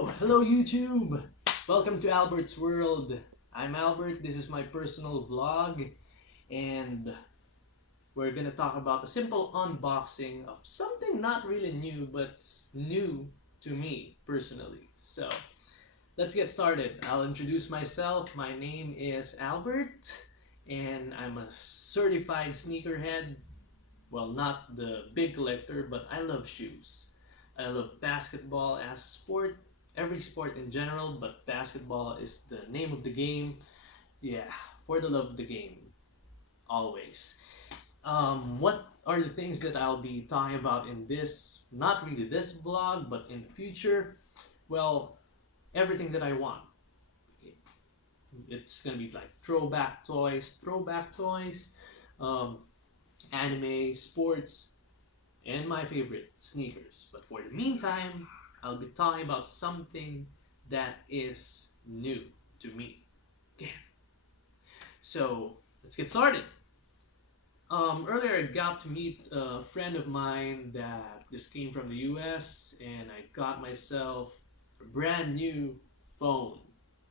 Hello YouTube! Welcome to Albert's World. I'm Albert, this is my personal vlog, and we're gonna talk about a simple unboxing of something not really new, but new to me personally. So, let's get started. I'll introduce myself. My name is Albert, and I'm a certified sneakerhead. Well, not the big collector, but I love shoes. I love basketball as a sport, every sport in general, but basketball is the name of the game. Yeah, for the love of the game, always. What are the things that I'll be talking about in this, not really this vlog, but in the future? Well, everything that I want. It's gonna be like throwback toys, um, anime, sports, and my favorite, sneakers. But for the meantime, I'll be talking about something that is new to me. Okay. So let's get started. Earlier I got to meet a friend of mine that just came from the US, and I got myself a brand new phone.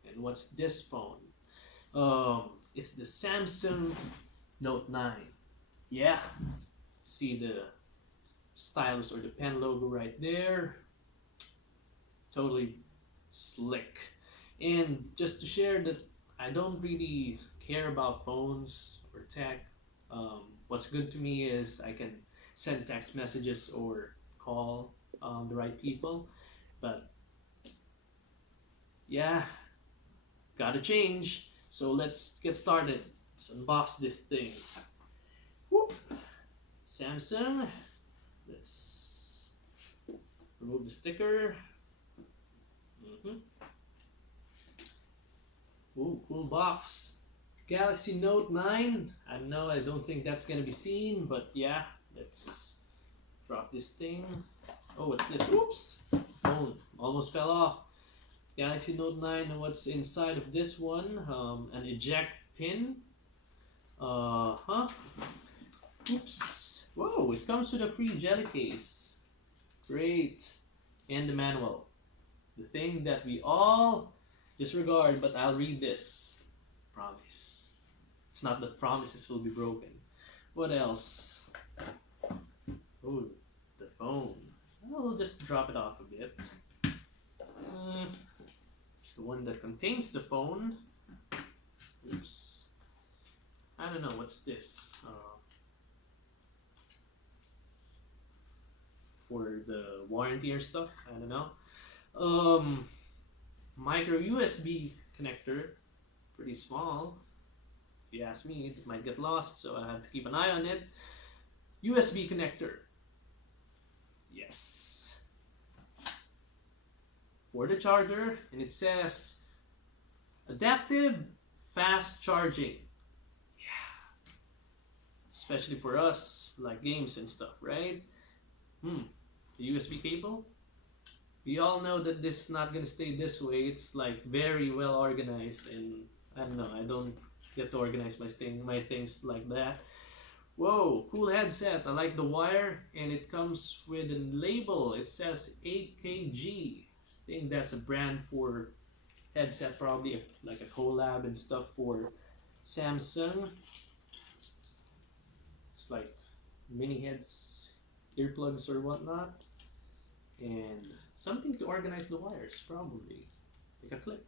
And what's this phone? It's the Samsung Note 9. Yeah, see the stylus or the pen logo right there. Totally slick. And just to share that I don't really care about phones or tech. What's good to me is I can send text messages or call the right people. But yeah, gotta change. So let's get started. Let's unbox this thing. Whoop. Samsung. Let's remove the sticker. Ooh, cool box. Galaxy Note 9. I don't think that's gonna be seen, but yeah, let's drop this thing. Oh, what's this? Oops! Phone almost fell off. Galaxy Note 9. What's inside of this one? An eject pin. Oops. Whoa, it comes with a free jelly case. Great. And the manual. The thing that we all disregard, but I'll read this. Promise. It's not that promises will be broken. What else? Oh, the phone. I'll just drop it off a bit. The one that contains the phone. Oops. I don't know, what's this? For the warranty or stuff? I don't know. Micro USB connector, pretty small. If you ask me, it might get lost, so I have to keep an eye on it. USB connector. Yes. For the charger, and it says adaptive fast charging. Yeah. Especially for us, like games and stuff, right? The USB cable. We all know that this is not gonna stay this way. It's like very well organized, and I don't know, I don't get to organize my things like that. Whoa, cool headset. I like the wire, and it comes with a label. It says 8kg. I think that's a brand for headset, probably like a collab and stuff for Samsung. It's like mini heads, earplugs or whatnot, and something to organize the wires, probably like a clip.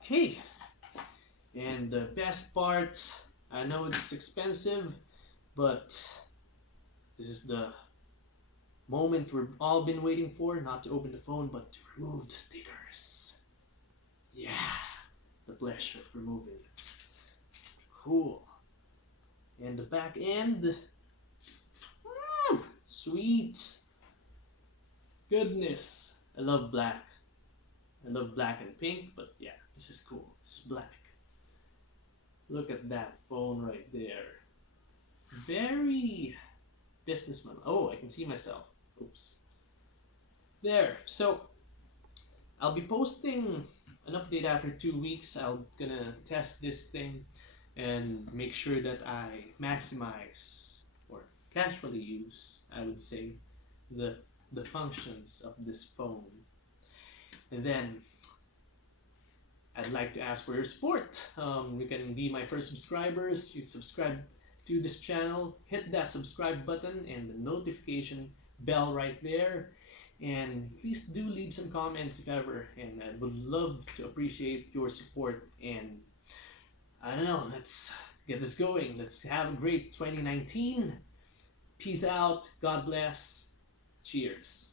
Okay, and the best part, I know it's expensive, but this is the moment we've all been waiting for. Not to open the phone, but to remove the stickers. Yeah, the pleasure of removing it. Cool. And the back end. Sweet. Goodness, I love black. I love black and pink, but yeah, this is cool. It's black. Look at that phone right there. Very businessman. Oh, I can see myself. Oops. There. So I'll be posting an update after 2 weeks. I'm gonna test this thing and make sure that I maximize or casually use, I would say, the functions of this phone. And then I'd like to ask for your support. You can be my first subscribers. You subscribe to this channel, hit that subscribe button and the notification bell right there. And please do leave some comments if ever. And I would love to appreciate your support. And I don't know, let's get this going. Let's have a great 2019. Peace out. God bless. Cheers.